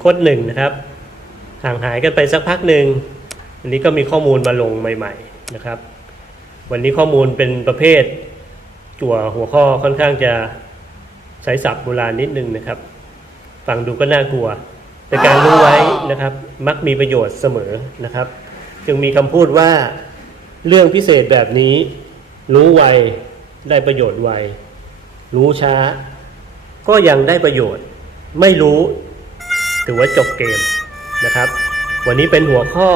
โค้ดหนึ่งนะครับ ห่างหายกันไปสักพักหนึ่งวันนี้ก็มีข้อมูลมาลงใหม่ ๆนะครับ วันนี้ข้อมูลเป็นประเภทจั่วหัวข้อค่อนข้างจะใช้ศัพท์โบราณนิดนึงนะครับฟังดูก็น่ากลัว แต่การรู้ไว้นะครับ มักมีประโยชน์เสมอนะครับ จึงมีคำพูดว่าเรื่องพิเศษแบบนี้ รู้ไวได้ประโยชน์ไวรู้ช้า ก็ยังได้ประโยชน์ ไม่รู้ ถือว่าจบเกมนะครับ วันนี้เป็นหัวข้อ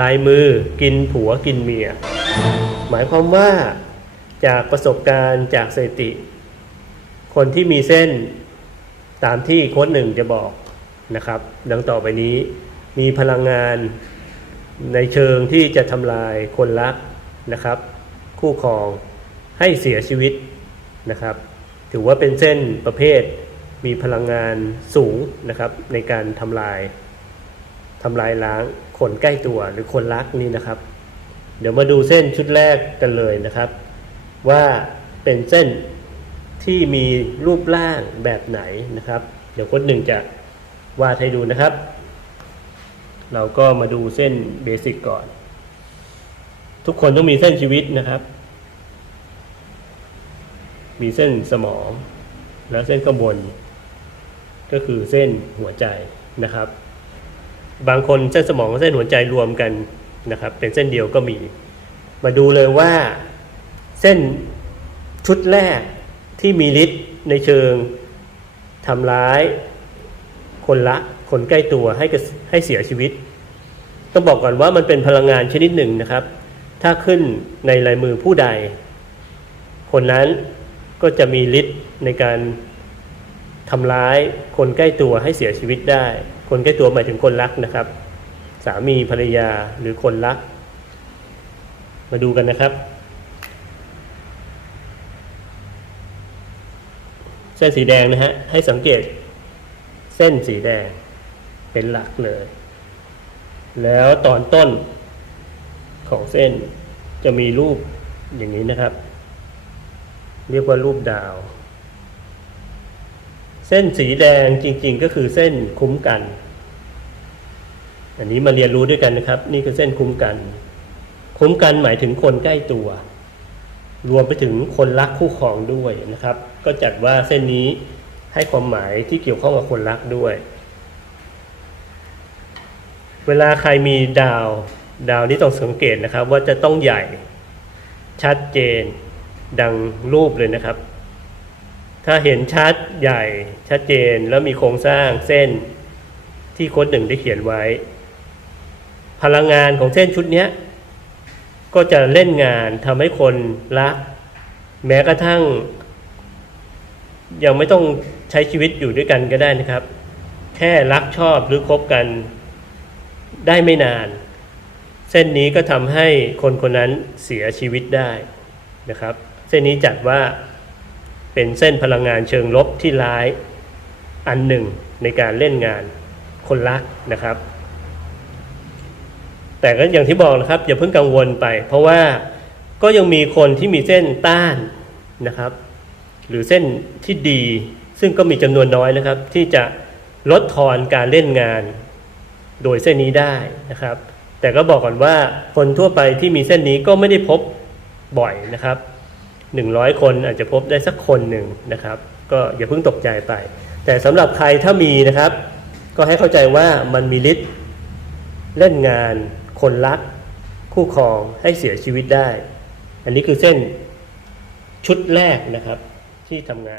ลายมือกินผัวกินเมีย หมายความว่าจากประสบการณ์จากสถิติ คนที่มีเส้นตามที่โค้ดหนึ่งจะบอกนะครับ ดังต่อไปนี้มีพลังงานในเชิงที่จะทำลายคนรักนะครับ คู่ครองให้เสียชีวิตนะครับ ถือว่าเป็นเส้นประเภท มีพลังงานสูงนะครับในการทำลายทำลายล้างคนใกล้ตัวหรือคนรักนี่นะครับ เดี๋ยวมาดูเส้นชุดแรกกันเลยนะครับ ว่าเป็นเส้นที่มีรูปร่างแบบไหนนะครับ เดี๋ยวคนหนึ่งจะวาดให้ดูนะครับ เราก็มาดูเส้นเบสิกก่อน ทุกคนต้องมีเส้นชีวิตนะครับ มีเส้นสมอง แล้วเส้นข้างบน ก็คือเส้นหัวใจนะครับ บางคนเส้นสมองกับเส้นหัวใจรวมกันนะครับ เป็นเส้นเดียวก็มี มาดูเลยว่าเส้นชุดแรกที่มีฤทธิ์ในเชิงทำร้ายคนละคนใกล้ตัวให้กระให้เสียชีวิต ต้องบอกก่อนว่ามันเป็นพลังงานชนิดหนึ่งนะครับ ถ้าขึ้นในลายมือผู้ใด คนนั้นก็จะมีฤทธิ์ในการ ทำร้ายคนใกล้ตัวให้เสียชีวิตได้ คนใกล้ตัวหมายถึงคนรักนะครับ สามีภรรยาหรือคนรัก มาดูกันนะครับเส้นสีแดงนะฮะให้สังเกต เส้นสีแดงเป็นหลักเลย แล้วตอนต้นของเส้นจะมีรูปอย่างนี้นะครับ เรียกว่ารูปดาว เส้นสีแดงจริง ๆ ก็คือเส้นคุ้มกัน อันนี้มาเรียนรู้ด้วยกันนะครับ นี่คือเส้นคุ้มกัน คุ้มกันหมายถึงคนใกล้ตัว รวมไปถึงคนรักคู่ครองด้วยนะครับ ก็จัดว่าเส้นนี้ให้ความหมายที่เกี่ยวข้องกับคนรักด้วย เวลาใครมีดาว ดาวนี้ต้องสังเกตนะครับ ว่าจะต้องใหญ่ชัดเจนดังรูปเลยนะครับ ถ้าเห็นชัดใหญ่ชัดเจนแล้วมีโครงสร้างเส้นที่โค้ดหนึ่งได้เขียนไว้ พลังงานของเส้นชุดนี้ก็จะเล่นงานทำให้คนรัก แม้กระทั่ง ยังไม่ต้องใช้ชีวิตอยู่ด้วยกันก็ได้นะครับ แค่รักชอบหรือคบกันได้ไม่นาน เส้นนี้ก็ทำให้คนคนนั้นเสียชีวิตได้นะครับ เส้นนี้จัดว่า เป็นเส้นพลังงานเชิงลบที่ร้ายอันหนึ่งในการเล่นงานคนรักนะครับ แต่ก็อย่างที่บอกนะครับ อย่าเพิ่งกังวลไป เพราะว่าก็ยังมีคนที่มีเส้นต้านนะครับ หรือเส้นที่ดี ซึ่งก็มีจำนวนน้อยนะครับ ที่จะลดทอนการเล่นงาน โดยเส้นนี้ได้นะครับ แต่ก็บอกก่อนว่าคนทั่วไปที่มีเส้นนี้ก็ไม่ได้พบบ่อยนะครับ หนึ่งร้อยคนอาจจะพบได้สักคนหนึ่งนะครับ ก็อย่าเพิ่งตกใจไป แต่สำหรับใครถ้ามีนะครับ ก็ให้เข้าใจว่ามันมีฤทธิ์เล่นงานคนรัก คู่ครองให้เสียชีวิตได้ อันนี้คือเส้นชุดแรกนะครับที่ทำงาน